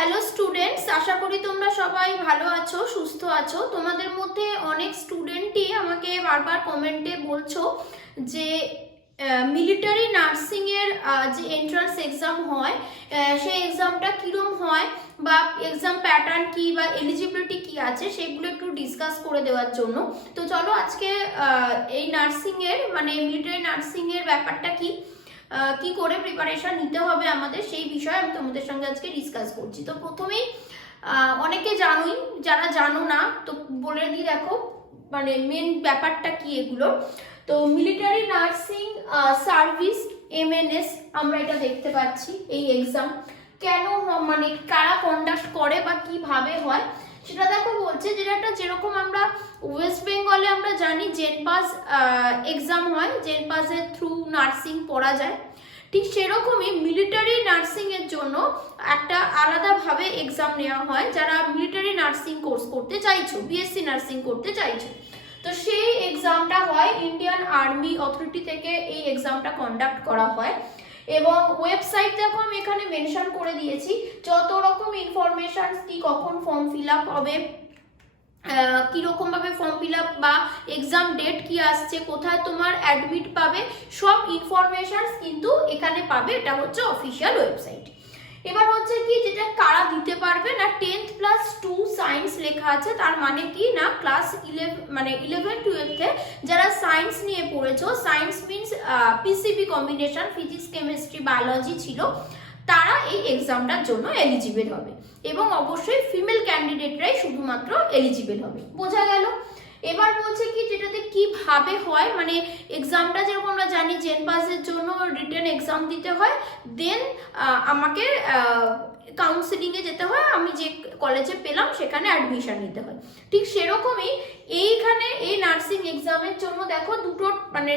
Hello students, আশা করি তোমরা সবাই ভালো আছো, সুস্থ আছো। তোমাদের মধ্যে অনেক স্টুডেন্টই আমাকে বারবার কমেন্টে বলছো যে মিলিটারি নার্সিংয়ের যে এন্ট্রান্স এক্সাম হয় সেই এক্সামটা কীরকম হয় বা এক্সাম প্যাটার্ন কি বা এলিজিবিলিটি কি আছে সেগুলো একটু ডিসকাস করে দেওয়ার জন্য। তো চলো আজকে এই নার্সিংয়ের মানে মিলিটারি নার্সিংয়ের ব্যাপারটা কি করে প্রিপারেশন নিতে হবে আমাদের সেই বিষয়ে আমি তোমাদের সঙ্গে আজকে ডিসকাস করছি। তো প্রথমেই অনেকে জানোই, যারা জানো না তো বলে দিই, দেখো মানে মেন ব্যাপারটা কি এগুলো। তো মিলিটারি নার্সিং সার্ভিস MNS আমরা এটা দেখতে পাচ্ছি। এই এক্সাম কেন মানে কারা কন্ডাক্ট করে বা কিভাবে হয় সেটা দেখো বলছে, যেটা যেরকম আমরা ওয়েস্ট বেঙ্গলে আমরা জানি জেনপাস এক্সাম হয়, জেনপাসের থ্রু নার্সিং পড়া যায়, ঠিক সেরকমই মিলিটারি নার্সিং এর জন্য একটা আলাদাভাবে এক্সাম নেওয়া হয়। যারা মিলিটারি নার্সিং কোর্স করতে চাইছো, BSc নার্সিং করতে চাইছো, তো সেই এক্সামটা হয় ইন্ডিয়ান আর্মি অথরিটি থেকে এই এক্সামটা কন্ডাক্ট করা হয়। এবং ওয়েবসাইট দেখো আমি এখানে মেনশন করে দিয়েছি যত রকম ইনফরমেশন, কি কখন ফর্ম ফিল আপ হবে, কিরকম ভাবে ফর্ম ফিল আপ বা এক্সাম ডেট কি আসছে, কোথায় তোমার অ্যাডমিট পাবে, সব ইনফরমেশন কিন্তু এখানে পাবে। এটা হচ্ছে অফিসিয়াল ওয়েবসাইট। এবার হচ্ছে কি, যেটা কারা দিতে পারবে না, 10+2 সায়েন্স লেখা আছে। তার মানে কি না, ক্লাস 11-12 যারা সায়েন্স নিয়ে পড়েছো, science means PCB combination, physics chemistry biology ছিল, তারা এই এক্সামটার জন্য এলিজিবল হবে। এবং অবশ্যই ফিমেল ক্যান্ডিডেটরাই শুধুমাত্র এলিজিবল হবে। বোঝা গেল? এবার বলছে কি, যেটাতে কিভাবে হয়, মানে এক্সামটা যেরকম আমরা জানি জেনপাসের জন্য রিটেন এক্সাম দিতে হয়, দেন আমাকে কাউন্সিলিংয়ে যেতে হয়, আমি যে কলেজে পেলাম সেখানে অ্যাডমিশন নিতে হয়। ঠিক সেরকমই এইখানে এই নার্সিং এক্সামের জন্য দেখো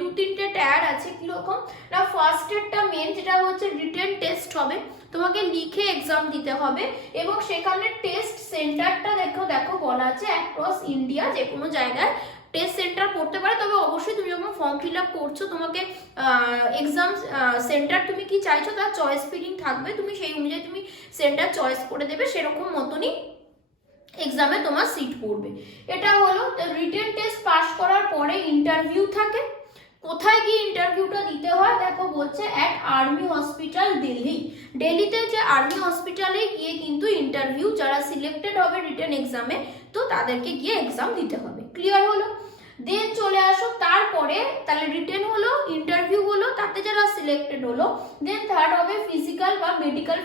দু তিনটে টায়ার আছে। কিরকম না, ফার্স্ট ইয়ারটা মেন, যেটা হচ্ছে রিটেন টেস্ট হবে, তোমাকে লিখে এক্সাম দিতে হবে। এবং সেখানে টেস্ট সেন্টারটা দেখো বলা আছে অ্যাক্রস ইন্ডিয়া, যে কোনো জায়গায় টেস্ট সেন্টার পড়তে পারে। তবে অবশ্যই তুমি যখন ফর্ম ফিল আপ করছো তোমাকে এক্সাম সেন্টার তুমি কি চাইছো তার চয়েস ফিলিং থাকবে, তুমি সেই অনুযায়ী তুমি সেন্টার চয়েস করে দেবে, সেরকম মতনই এক্সামে তোমার সিট পড়বে। এটা হলো। রিটেন টেস্ট পাস করার পরে ইন্টারভিউ থাকে। কোথায় গিয়ে ইন্টারভিউটা দিতে হয় দেখো বলছে অ্যাট আর্মি হসপিটাল দিল্লিতে যে আর্মি হসপিটালে গিয়ে কিন্তু ইন্টারভিউ, যারা সিলেক্টেড হবে রিটেন এক্সামে তো তাদেরকে গিয়ে এক্সাম দিতে হবে। ক্লিয়ার হলো? দেন চলে আসো তারপরে, তাহলে রিটেন হলো, ইন্টারভিউ হলো, তাতে যারা সিলেক্টেড হলো, দেন থার্ড হবে ফিজিক্যাল বা মেডিকেল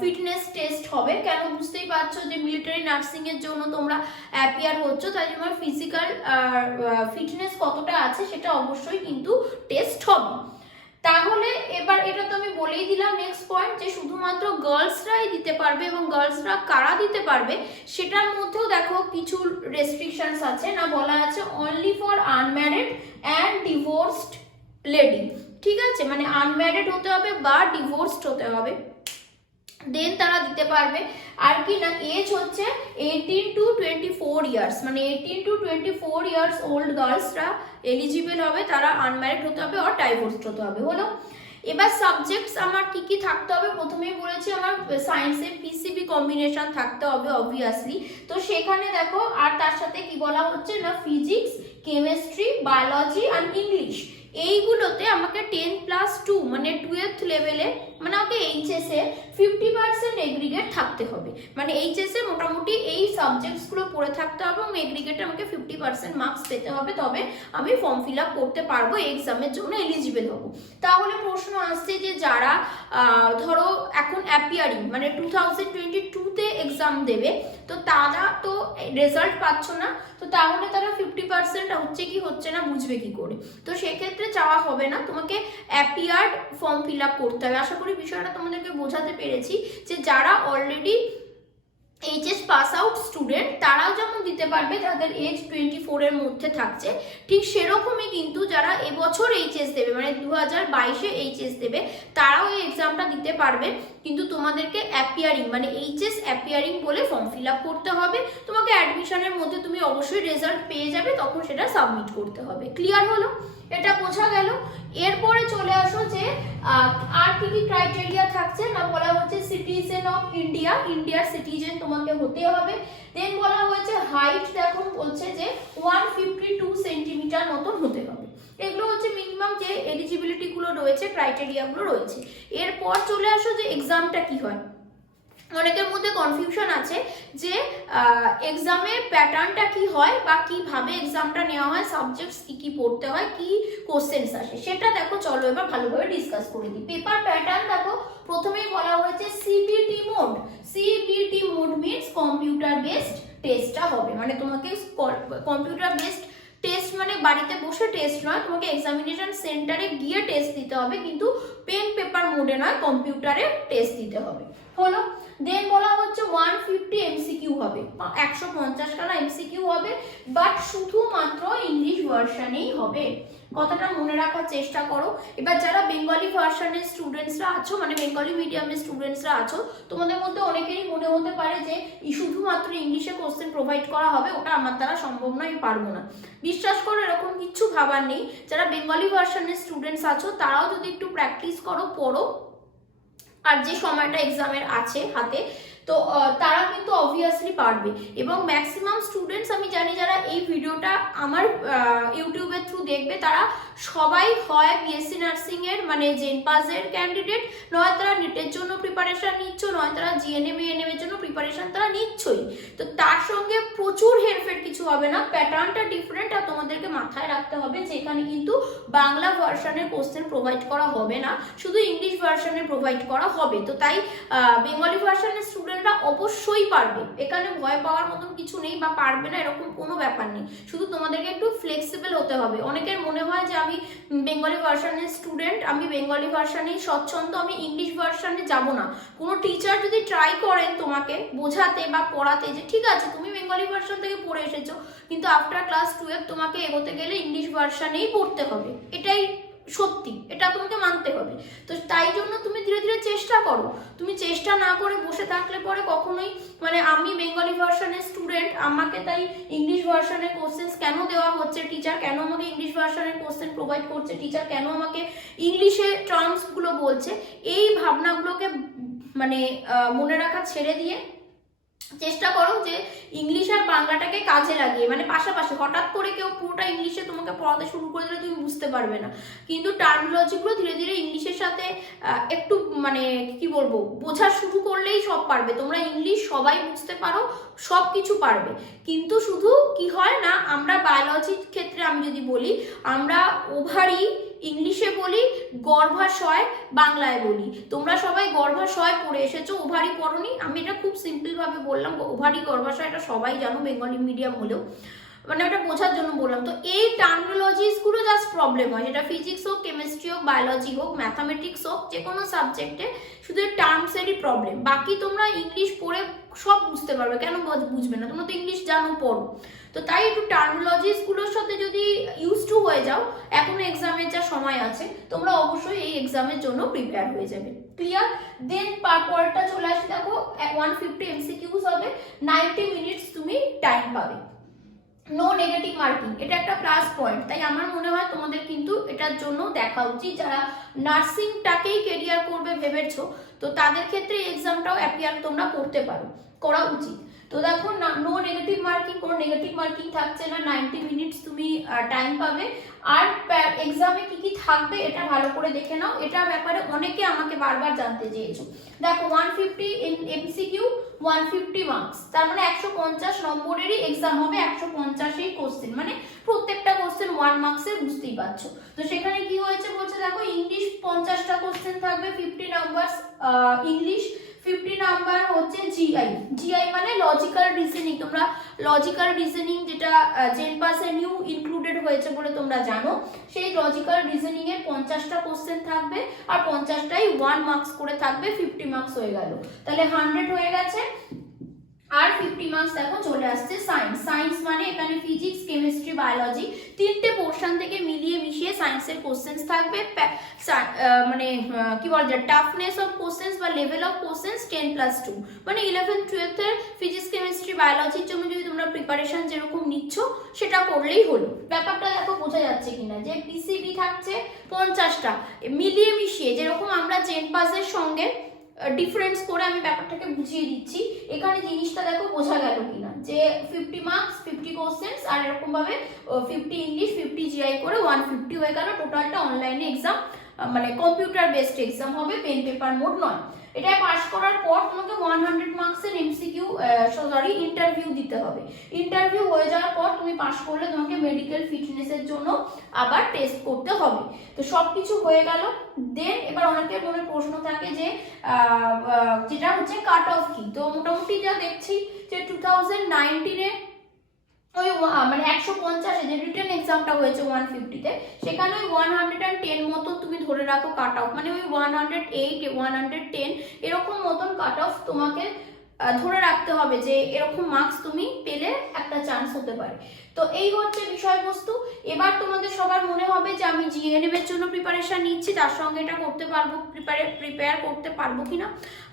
ফিটনেস টেস্ট হবে। কেন বুঝতেই পারছো যে মিলিটারি নার্সিং এর জন্য তোমরা অ্যাপিয়ার হচ্ছ, তাই জন্য ফিজিক্যাল ফিটনেস কতটা আছে সেটা অবশ্যই কিন্তু টেস্ট হবে। তাহলে এবার এটা তো আমি বলেই দিলাম নেক্সট পয়েন্ট, যে শুধুমাত্র গার্লসরাই দিতে পারবে। এবং গার্লসরা কারা দিতে পারবে সেটার মধ্যেও দেখো কিছু রেস্ট্রিকশনস আছে। না, বলা আছে only for unmarried and divorced lady. ঠিক আছে, মানে আনম্যারিড হতে হবে বা ডিভোর্সড হতে হবে, দেন তারা দিতে পারবে। আর কি না, এজ হচ্ছে 18 to 24 ইয়ার্স, মানে 18 to 24 ইয়ার্স ওল্ড গার্লসরা এলিজিবল হবে, তারা আনম্যারিড হতে হবে আর ডাইভোর্সড হতে হবে। হলো? এবার সাবজেক্টস আমার কি থাকতে হবে, প্রথমেই বলেছি আমার সায়েন্সের PCB কম্বিনেশন থাকতে হবে অবভিয়াসলি। তো সেখানে দেখো, আর তার সাথে কি বলা হচ্ছে না, ফিজিক্স কেমিস্ট্রি বায়োলজি আর ইংলিশ, এইগুলোতে আমাকে 10+2 মানে 12th লেভেলে, মানে আমাকে HS এ 50% এগ্রিগেট থাকতে হবে। মানে HS এ মোটামুটি এই সাবজেক্টসগুলো পড়ে থাকতে হবে এবং এগ্রিগেটে আমাকে 50% মার্কস পেতে হবে, তবে আমি ফর্ম ফিল আপ করতে পারবো, এক্সামের জন্য এলিজিবল হব। তাহলে প্রশ্ন আসছে যে যারা ধরো এখন অ্যাপিয়ারিং মানে 2022-তে এক্সাম দেবে, তো তারা তো রেজাল্ট পাচ্ছ না, তো তাহলে তারা 50% হচ্ছে কি হচ্ছে না বুঝবে কি করে? তো সেক্ষেত্রে চাওয়া হবে না, তোমাকে অ্যাপিয়ার্ড ফর্ম ফিল আপ করতে হবে। আশা করি বিষয়টা তোমাদেরকে বোঝাতে পেরেছি যে যারা already HS pass out student তারাও যেমন দিতে পারবে, যাদের এজ 24 এর মধ্যে থাকছে, ঠিক সেরকমই কিন্তু যারা এবছর HS দেবে মানে 2022-এ HS দেবে, তারাও এই এক্সামটা দিতে পারবে। কিন্তু তোমাদেরকে অ্যাপিয়ারিং মানে HS অ্যাপিয়ারিং বলে ফর্ম ফিল আপ করতে হবে। তোমাকে অ্যাডমিশনের মধ্যে তুমি অবশ্যই রেজাল্ট পেয়ে যাবে, তখন সেটা সাবমিট করতে হবে। ক্লিয়ার হলো? এটা বোঝা গেল। এরপরে চলে আসো যে আর কি ক্রাইটেরিয়া থাকছে না, বলা হচ্ছে সিটিজেন সিটিজেন অফ ইন্ডিয়া, ইন্ডিয়ার সিটিজেন তোমাকে হতে হবে। দেন বলা হয়েছে হাইট, দেখো বলছে যে 152 সেন্টিমিটার মতন হতে হবে। এগুলো হচ্ছে মিনিমাম যে এলিজিবিলিটি গুলো রয়েছে, ক্রাইটেরিয়া গুলো রয়েছে। এরপর চলে আসো যে এক্সামটা কি হয়। অনেকের মধ্যে কনফিউশন আছে যে এক্সামের প্যাটার্নটা কি হয় বা কিভাবে এক্সামটা নেওয়া হয়, সাবজেক্টস কি কি পড়তে হয়, কি কোশ্চেন্স আসে, সেটা দেখো চলো এবার ভালোভাবে ডিসকাস করে দিই। পেপার প্যাটার্ন দেখো, প্রথমেই বলা হয়েছে CBT mode. CBT mode means computer based টেস্টটা হবে, মানে তোমাকে কম্পিউটার বেসড টেস্ট মানে বাড়িতে বসে টেস্ট নয়, তোমাকে এক্সামিনেশন সেন্টারে গিয়ে টেস্ট দিতে হবে, কিন্তু পেন পেপার মোডে নয়, কম্পিউটারে টেস্ট দিতে হবে। হলো। দেন বলা হচ্ছে 150 এমসিকিউ হবে, 150 খানা এমসিকিউ হবে, বাট শুধুমাত্র ইংলিশ ভার্সনেই হবে। কথাটা মনে রাখার চেষ্টা করো। এবার যারা বেঙ্গলি ভার্সনের স্টুডেন্টসরা আছো, মানে বেঙ্গলি মিডিয়ামের স্টুডেন্টসরা আছো, তোমাদের মধ্যে অনেকেরই মনে হতে পারে যে শুধুমাত্র ইংলিশে কোশ্চেন প্রোভাইড করা হবে, ওটা আমার দ্বারা সম্ভব নয়, আমি পারবো না। বিশ্বাস করো এরকম কিচ্ছু ভাবার নেই। যারা বেঙ্গলি ভার্সনের স্টুডেন্টস আছো তারাও যদি একটু প্র্যাকটিস করো, পড়ো, আর যে সময়টা এক্সামের আছে হাতে, তো তারা কিন্তু অবভিয়াসলি পারবে। এবং ম্যাক্সিমাম স্টুডেন্টস আমি জানি যারা এই ভিডিওটা আমার ইউটিউবের থ্রু দেখবে, তারা সবাই হয় বিএসসি নার্সিং এর মানে জেনপাসের ক্যান্ডিডেট, নয় তারা নেটের জন্য প্রিপারেশন নিচ্ছ, নয় তারা জিএনএম এএনএম এর জন্য প্রিপারেশন তারা নিচ্ছই। তো তার সঙ্গে প্রচুর হেরফের কিছু হবে না, প্যাটার্নটা ডিফারেন্ট। আর তোমাদেরকে মাথায় রাখতে হবে যে এখানে কিন্তু বাংলা ভার্সনের কোশ্চেন প্রোভাইড করা হবে না, শুধু ইংলিশ ভার্সনের প্রোভাইড করা হবে। তো তাই বেঙ্গলি ভার্সনের স্টুডেন্টরা অবশ্যই পারবে, এখানে ভয় পাওয়ার মতন কিছু নেই, বা পারবে না এরকম কোনো ব্যাপার নেই। শুধু তোমাদেরকে একটু ফ্লেক্সিবল হতে হবে। অনেকের মনে হয় যে আমি বেঙ্গলি ভার্সনের স্টুডেন্ট, আমি বেঙ্গলি ভার্সনেই স্বচ্ছন্দ, আমি ইংলিশ ভার্সনে যাব না। কোনো টিচার যদি ট্রাই করেন তোমাকে বোঝাতে বা পড়াতে যে ঠিক আছে তুমি বেঙ্গলি ভার্সন থেকে পড়ে এসেছো, কিন্তু আফটার ক্লাস 12 তোমাকে এগোতে গেলে ইংলিশ ভার্সনেই পড়তে হবে, এটাই সত্যি, এটা তোমাকে মানতে হবে। তো তাই জন্য তুমি ধীরে ধীরে চেষ্টা করো। তুমি চেষ্টা না করে বসে থাকলে পরে কখনোই, মানে আমি বেঙ্গলি ভার্সনের স্টুডেন্ট, আমাকে তাই ইংলিশ ভার্সনের কোশ্চেন্স কেন দেওয়া হচ্ছে, টিচার কেন আমাকে ইংলিশ ভার্সনের কোশ্চেন প্রোভাইড করছে, টিচার কেন আমাকে ইংলিশে টার্মস গুলো বলছে, এই ভাবনাগুলোকে মানে মনে রাখা ছেড়ে দিয়ে চেষ্টা করো যে ইংলিশ আর বাংলাটাকে কাজে লাগিয়ে, মানে পাশাপাশি, হঠাৎ করে কেউ পুরোটা ইংলিশে তোমাকে পড়াতে শুরু করে দিলে তুমি বুঝতে পারবে না, কিন্তু টার্মিনোলজিগুলো ধীরে ধীরে ইংলিশের সাথে একটু মানে কি বলবো বোঝা শুরু করলেই সব পারবে। তোমরা ইংলিশ সবাই বুঝতে পারো, সব কিছু পারবে, কিন্তু শুধু কি হয় না, আমরা বায়োলজির ক্ষেত্রে আমি যদি বলি, আমরা ওভারি ইংলিশে বলি, গর্ভাশয় বাংলায় বলি। তোমরা সবাই গর্ভাশয় পড়ে এসেছো, ওভারি পড়োনি। আমি এটা খুব সিম্পল ভাবে বললাম, ওভারি গর্ভাশয় এটা সবাই জানো বেঙ্গলি মিডিয়াম হলেও, মানে ওটা বোঝার জন্য বললাম। তো এই টার্মিনোলজিস গুলো জাস্ট প্রবলেম হয়, সেটা ফিজিক্স হোক, কেমিস্ট্রি হোক, বায়োলজি হোক, ম্যাথামেটিক্স হোক, যে কোনো সাবজেক্টে শুধু এই টার্মসেরই প্রবলেম। বাকি তোমরা ইংলিশ পড়ে সব বুঝতে পারবে, কেন বুঝবে না, তোমরা তো ইংলিশ জানো, পড়ো। তো তাই একটু টার্মিনোলজিস গুলোর সাথে যদি ইউজ টু হয়ে যাও, এখন এক্সামের যা সময় আছে, তোমরা অবশ্যই এই এক্সামের জন্য প্রিপেয়ার হয়ে যাবে। ক্লিয়ার? দেন পরেরটা চলে আসে, দেখো 150 এমসিকিউস হবে, 90 মিনিটস তুমি টাইম পাবে। নো নেগেটিভ মার্কিং, এটা একটা প্লাস পয়েন্ট। তাই আমার মনে হয় তোমাদের কিন্তু এটার জন্য দেখা উচিত, যারা নার্সিংটাকেই কেরিয়ার করবে ভেবেছো, তো তাদের ক্ষেত্রে এই এক্সামটাও অ্যাপিয়ার তোমরা করতে পারো, করা উচিত। তো দেখো নো নেগেটিভ মার্কিং, কোনো নেগেটিভ মার্কিং থাকছে না, 90 মিনিটস তুমি টাইম পাবে। আর এক্সামে কি কি থাকবে এটা ভালো করে দেখে নাও, এটার ব্যাপারে অনেকে আমাকে বারবার জানতে চেয়েছো। দেখো 150 এমসিকিউ, 150 মার্কস, তার মানে 150 নম্বরেরই এক্সাম হবে, 150ই কোশ্চেন, মানে প্রত্যেকটা কোশ্চেন 1 মার্কসের, বুঝতেই পারছো। তো সেখানে কি হয়েছে বলছে, দেখো ইংলিশ 50টা কোশ্চেন থাকবে, 50 নাম্বার ইংলিশ, 50 নাম্বার হচ্ছে জিআই। জিআই মানে লজিক্যাল রিজনিং। তোমরা লজিক্যাল রিজনিং যেটা জেনপাসে নিউ ইনক্লুডেড হয়েছে বলে তোমরা জানো, সেই লজিক্যাল রিজনিং এর 50টা কোশ্চেন থাকবে, আর 50টাই 1 মার্কস করে থাকবে, 50 মার্কস হয়ে গেল, তাহলে 100 হয়ে গেছে। আর 50 মার্কস দেখো চলে আসছে সায়েন্স। সায়েন্স মানে এখানে ফিজিক্স, কেমিস্ট্রি, বায়োলজি, তিনটে পোর্শন থেকে মিলিয়ে মিশিয়ে সায়েন্সের কোশ্চেন্স থাকবে। মানে কি বলা যায়, টাফনেস অফ কোশ্চেন্স বা লেভেল অফ কোশ্চেন্স 10+2, মানে 11, 12 এর ফিজিক্স, কেমিস্ট্রি, বায়োলজির জন্য যদি তোমরা প্রিপারেশন যেরকম নিচ্ছ সেটা করলেই হলো। ব্যাপারটা দেখো বোঝা যাচ্ছে কিনা, যে পিসিবি থাকছে 50টা, মিলিয়ে মিশিয়ে যেরকম আমরা জেনপাসের সঙ্গে ডিফারেন্স করে আমি ব্যাপারটাকে বুঝিয়ে দিচ্ছি। এখানে জিনিসটা দেখো বোঝা গেল কিনা, যে 50 মার্কস 50 কোশ্চেন্স, আর এরকম ভাবে 50 ইংলিশ 50 জিআই করে 150 হয়ে গেল। টোটালটা অনলাইনে এক্সাম, মানে কম্পিউটার বেসড এক্সাম হবে, পেন পেপার মোড নয়। এটা পাস করার পর তোমাকে 100 মার্কসের এমসিকিউ ইন্টারভিউ দিতে হবে। ইন্টারভিউ হয়ে যাওয়ার পর তুমি পাস করলে তোমাকে মেডিকেল ফিটনেসের জন্য আবার টেস্ট করতে হবে। তো সবকিছু হয়ে গেল। দেন এবার অনেকের মনে প্রশ্ন থাকে যে যেটা হচ্ছে কাট অফ কি। তো মোটামুটি যা দেখছি যে 2019-এ ওই মানে 150-এ যে রিটেন এক্সামটা হয়েছে 150-তে, সেখানে ওই 110 মতো তুমি ধরে রাখো কাট অফ, মানে ওই 108 110 এরকম মতন কাট অফ তোমাকে ধরে রাখতে হবে, যে এরকম মার্কস তুমি পেলে একটা চান্স হতে পারে। তো এই হচ্ছে বিষয়বস্তু। এবার তোমাদের সবার মনে হবে যে আমি জিএনএম এর জন্য প্রিপারেশন নিচ্ছি, তার সঙ্গে এটা করতে পারবো, প্রিপেয়ার করতে পারবো কিনা।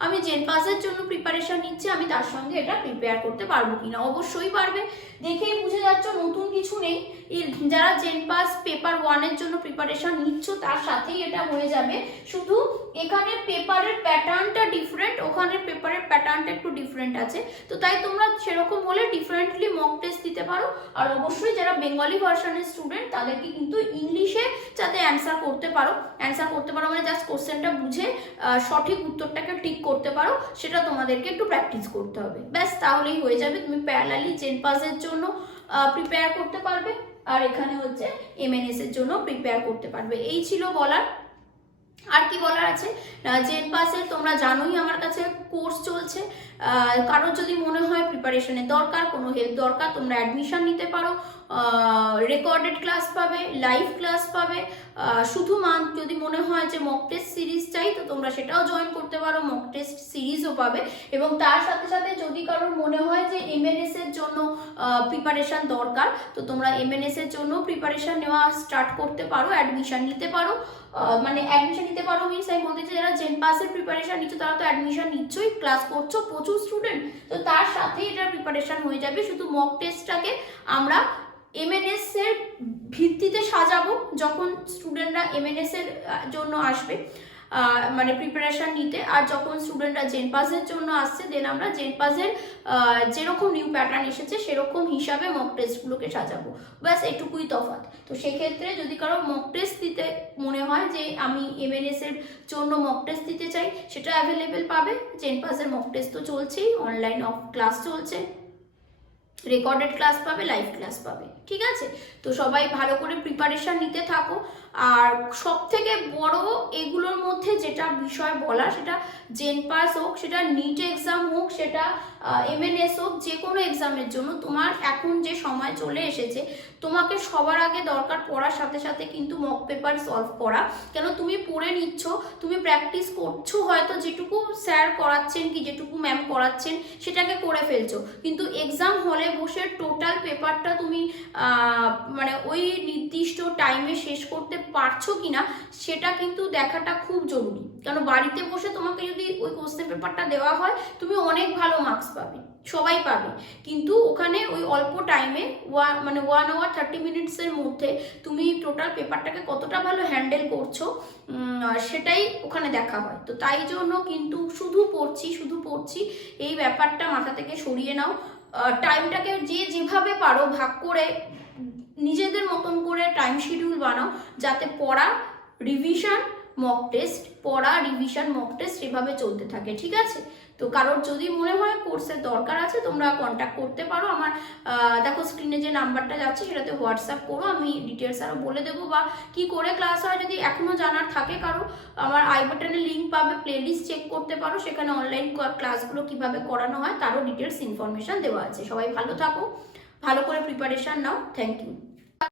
আমি জেনপাসের জন্য প্রিপারেশন নিচ্ছি, আমি তার সঙ্গে এটা প্রিপেয়ার করতে পারবো কিনা। অবশ্যই পারবে, দেখেই বুঝে যাচ্ছ নতুন কিছু নেই। যারা জেনপাস পেপার 1-এর জন্য প্রিপারেশন নিচ্ছ তার সাথেই এটা হয়ে যাবে, শুধু এখানে পেপারের প্যাটার্নটা ডিফারেন্ট, ওখানে পেপারের প্যাটার্নটা একটু ডিফারেন্ট আছে। তো তাই তোমরা সেরকম হলে ডিফারেন্টলি মক টেস্ট দিতে পারো। আর অবশ্যই যারা বেঙ্গলি ভার্সনের স্টুডেন্ট তাদেরকে কিন্তু ইংলিশে যাতে অ্যান্সার করতে পারো মানে জাস্ট কোশ্চেনটা বুঝে সঠিক উত্তরটাকে টিক করতে পারো, সেটা তোমাদেরকে একটু প্র্যাকটিস করতে হবে। ব্যাস, তাহলেই হয়ে যাবে। তুমি প্যারালালি জেনপাসের জন্য প্রিপেয়ার করতে পারবে, আর এখানে হচ্ছে এমএনএস এর জন্য প্রিপেয়ার করতে পারবে। এই ছিল বলার। আর কি বলার আছে, জেনপাসের তোমরা জানোই আমার কাছে কোর্স চলছে। কারোর যদি মনে হয় প্রিপারেশনের দরকার, কোনো হেল্প দরকার, তোমরা অ্যাডমিশন নিতে পারো। রেকর্ডেড ক্লাস পাবে, লাইভ ক্লাস পাবে। শুধু যদি মনে হয় যে মক টেস্ট সিরিজ চাই, তো তোমরা সেটাও জয়েন করতে পারো, মক টেস্ট সিরিজও পাবে। এবং তার সাথে সাথে যদি কারোর মনে হয় যে এমএনএস এর জন্য প্রিপারেশন দরকার, তো তোমরা এমএনএস এর জন্য প্রিপারেশন নেওয়া স্টার্ট করতে পারো, অ্যাডমিশন নিতে পারো। মানে অ্যাডমিশন নিতে পারো মিনস আমি বলতে চাই যারা জেনপাসের প্রিপারেশন নিচ্ছ তারা তো অ্যাডমিশন নিচ্ছই, ক্লাস করছো, প্রচুর স্টুডেন্ট, তো তার সাথে এটা প্রিপারেশন হয়ে যাবে। শুধু মক টেস্টটাকে আমরা এমএনএস এর ভিত্তিতে সাজাবো, যখন স্টুডেন্টরা এমএনএস এর জন্য আসবে মানে প্রিপারেশন নিতে, আর যখন স্টুডেন্টরা জেনপাসের জন্য আসছে দেন আমরা জেনপাসের যেরকম নিউ প্যাটার্ন এসেছে সেরকম হিসাবে মক টেস্টগুলোকে সাজাবো। ব্যাস এটুকুই তফাৎ। তো সেক্ষেত্রে যদি কারো মক টেস্ট দিতে মনে হয় যে আমি এমএনএস এর জন্য মক টেস্ট দিতে চাই, সেটা অ্যাভেলেবেল পাবে। জেনপাসের মক টেস্ট তো চলছেই, অনলাইন ক্লাস চলছে, রেকর্ডেড ক্লাস পাবে, লাইভ ক্লাস পাবে। ঠিক আছে, তো সবাই ভালো করে প্রিপারেশন নিতে থাকো। আর সব থেকে বড় এগুলোর মধ্যে যেটা বিষয় বলা, সেটা জেনপাস হোক, সেটা নিট এক্সাম হোক, সেটা এমএনএস হোক, যে কোনো এক্সামের জন্য তোমার এখন যে সময় চলে এসেছে, তোমাকে সবার আগে দরকার পড়ার সাথে সাথে কিন্তু মক পেপার সলভ করা। কেন তুমি পড়ে নিচ্ছ, তুমি প্র্যাকটিস করছো, হয়তো যেটুকু স্যার করাচ্ছেন কি যেটুকু ম্যাম করাচ্ছেন সেটাকে করে ফেলছো, কিন্তু এক্সাম হলে বসে টোটাল পেপারটা তুমি মানে ওই নির্দিষ্ট টাইমে শেষ করতে পারছো কিনা সেটা কিন্তু দেখাটা খুব জরুরি। কারণ বাড়িতে বসে তোমাকে যদি ওই কোশ্চেন পেপারটা দেওয়া হয়, তুমি অনেক ভালো মার্কস পাবে, সবাই পাবে, কিন্তু ওখানে ওই অল্প টাইমে মানে 1 hour 30 মিনিটসের মধ্যে তুমি টোটাল পেপারটাকে কতটা ভালো হ্যান্ডেল করছো সেটাই ওখানে দেখা হয়। তো তাই জন্য কিন্তু শুধু পড়ছি এই ব্যাপারটা মাথা থেকে সরিয়ে নাও। টাইমটাকে যে যেভাবে পারো ভাগ করে নিজেদের মতন করে টাইম শিডিউল বানাও, যাতে পড়া রিভিশন মক টেস্ট এভাবে চলতে থাকে। ঠিক আছে, তো কারোর যদি মনে হয় কোর্সের দরকার আছে তোমরা কন্ট্যাক্ট করতে পারো। আমার দেখো স্ক্রিনে যে নাম্বারটা যাচ্ছে সেটাতে হোয়াটসঅ্যাপ করো, আমি ডিটেলস আরও বলে দেবো। বা কি করে ক্লাস হয় যদি এখনও জানার থাকে কারো, আমার আই বাটনে লিঙ্ক পাবে, প্লেলিস্ট চেক করতে পারো, সেখানে অনলাইন ক্লাসগুলো কিভাবে করানো হয় তারও ডিটেলস ইনফরমেশন দেওয়া আছে। সবাই ভালো থাকো, ভালো করে প্রিপারেশন নাও। Thank you.